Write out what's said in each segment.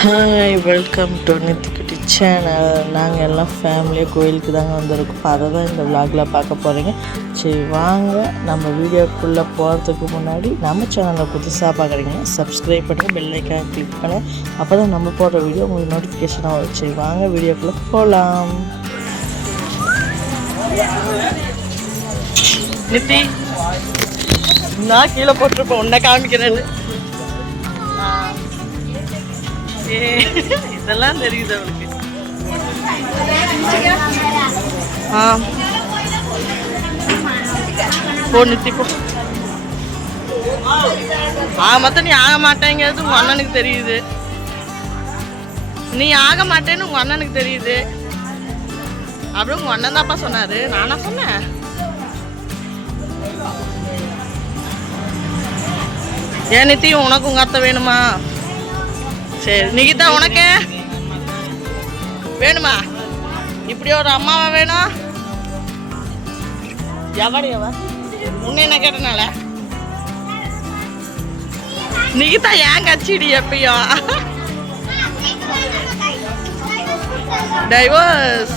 Hi welcome to Nithukutty channel நாங்கள் எல்லாம் ஃபேமிலியாக கோயிலுக்கு தாங்க வந்திருக்கோம். அதை தான் இந்த விலாகில் பார்க்க போகிறீங்க சரி வாங்க. நம்ம வீடியோக்குள்ளே போகிறதுக்கு முன்னாடி நம்ம சேனலை புதுசாக பார்க்குறீங்க சப்ஸ்கிரைப் பண்ணுங்கள் பெல்லைக்கான் கிளிக் பண்ண அப்போ தான் நம்ம போடுற வீடியோ உங்களுக்கு நோட்டிஃபிகேஷனாக வரும். சரி வாங்க வீடியோக்குள்ளே போகலாம் நித்தி நான் கீழே போட்டிருப்பேன் உன்னை காமிக்கிறேன்னு. ஏ, இதெல்லாம் தெரியுது அவளுக்கு ஆ. போ நித்தி போ. ஆக மொத்தம் நீ ஆக மாட்டேங்கிறது உங்க அண்ணனுக்கு தெரியுது. நீ ஆக மாட்டேன்னு உங்க அண்ணனுக்கு தெரியுது. அப்புறம் உங்க அண்ணன் தான்ப்பா சொன்னாரு. நானா சொன்னேன்? ஏன் நித்தி உனக்கு உங்க அத்தை வேணுமா? சரி. நிகிதா உனக்கு? வேணுமா? இப்படி ஒரு அம்மாவா வேணும்? எவடி எவ முன்ன என்ன கேட்டனால? நிகிதா ஏன் கச்சிடி எப்பயும் டைவர்ஸ்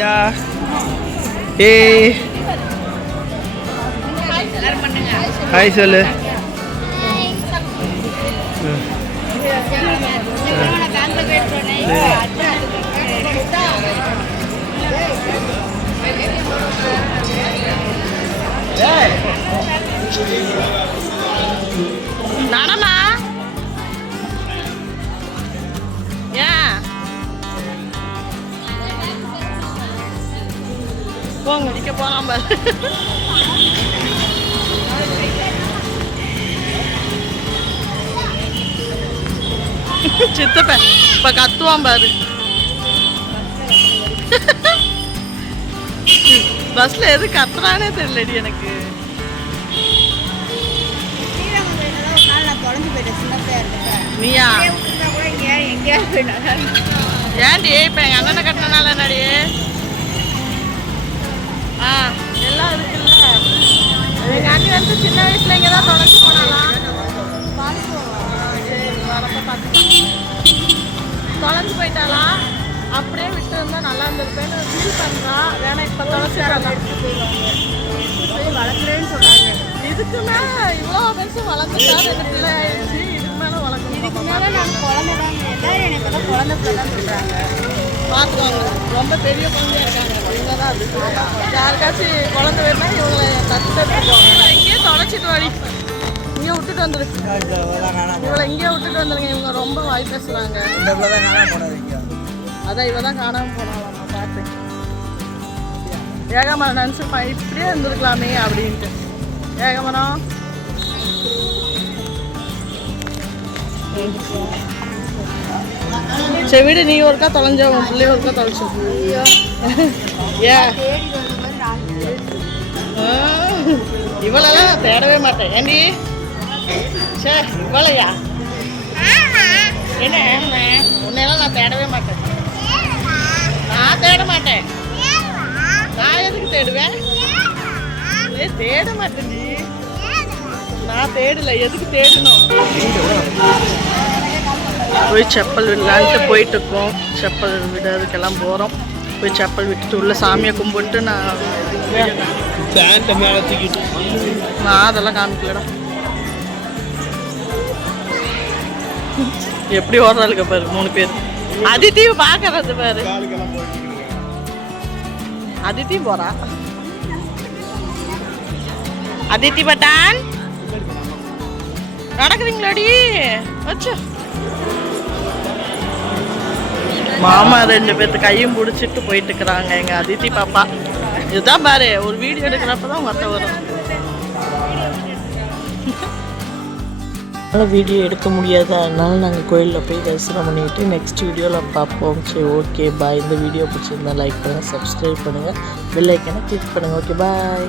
யா. ஏ ஹாய் சொல்லு. நடமா? ஏன் போங்க நிக்க போலாம் பாரு சித்தப்ப இப்ப கத்துவான் பாரு. பஸ்ல எது கத்துறானே தெரியலடி எனக்கு. நீயா? ஏன்டி இப்ப எங்க அண்ணனை கட்டினால என்னடி? ஆ எல்லாம் இருக்குல்ல. எங்க அண்ணி வந்து சின்ன வயசுல இங்க தான் தொலைச்சு போயிட்டாலாம் அப்படியே விட்டு இருந்தா நல்லா இருந்திருப்பேன்னு ஃபீல் பண்றா. வேணா இப்ப தொலைச்சிட்டாங்க வளர்க்குறேன்னு சொன்னாங்க. இதுக்கு மேல இவ்வளவு பெருசு வளர்ந்துட்டா ரெண்டு பிள்ளை ஆயிடுச்சு. இதுக்கு மேல வளர்க்கணும். இதுக்கு மேலே நான் குழந்தை தான். எனக்கு தான் குழந்தை பிள்ளைன்னு சொல்கிறாங்க பார்த்துக்கோங்க. ரொம்ப பெரிய குழந்தையா இருக்காங்க. இவங்க தான் அது. யாருக்காச்சும் குழந்தை வேணும்னா இவங்களை தத்து தத்துக்கோங்க இங்கேயே தொலைச்சிட்டு வாடி. இங்கே விட்டுட்டு வந்துரு. இவளை இங்கேயே விட்டுட்டு வந்துருங்க. இவங்க ரொம்ப வாய் பேசுறாங்க. அதான் இவ தான் காணாமல் போனாலாம் நான் பார்த்தேன் ஏகமரம் நினச்சிப்பா இப்படியே இருந்திருக்கலாமே அப்படின்ட்டு. ஏகமரம் சரி விடு நீ ஒருக்கா தொலைஞ்ச உன் பிள்ளை ஒருக்கா தொலைச்சு ஏன் தேடி நான் தேடவே மாட்டேன். ஏண்டி? சே இவளையா என்ன? ஆமா? உன்னையெல்லாம் நான் தேடவே மாட்டேன். நான் தேட மாட்டேன். நான் எதுக்கு தேடுவேன் ஏய், தேட மாட்டேன் நீ. நான் தேடல. எதுக்கு தேடணும்? போய் செப்பல் விடலான்ட்டு போயிட்டு இருக்கோம் செப்பல் விடுறதுக்கெல்லாம் போகிறோம் போய் செப்பல் விட்டுட்டு உள்ள சாமியை கும்பிட்டு நான் நான் அதெல்லாம் காமிக்கலடா. எப்படி ஓடுறாளுங்க பாரு மூணு பேர். அதித்தியும் பார்க்கறது பாரு. அதித்தி போறா? அதித்தி பட்டான். நடக்குறீங்களாடி? வச்சு மாமா ரெண்டு பேர்த்து கையும் பிடிச்சிட்டு போயிட்டு இருக்கிறாங்க எங்க அதித்தி பாப்பா. இதுதான் பாரு ஒரு வீடியோ எடுக்கிறப்ப தான் மற்ற வரும். அதனால் வீடியோ எடுக்க முடியாது? அதனால நாங்கள் கோயிலில் போய் தரிசனம் பண்ணிவிட்டு நெக்ஸ்ட் வீடியோவில் பார்ப்போம். சரி ஓகே பாய் இந்த வீடியோ பிடிச்சிருந்தா லைக் பண்ணுங்கள் சப்ஸ்கிரைப் பண்ணுங்கள் பெல்லைக்கனை கிளிக் பண்ணுங்கள் ஓகே பாய்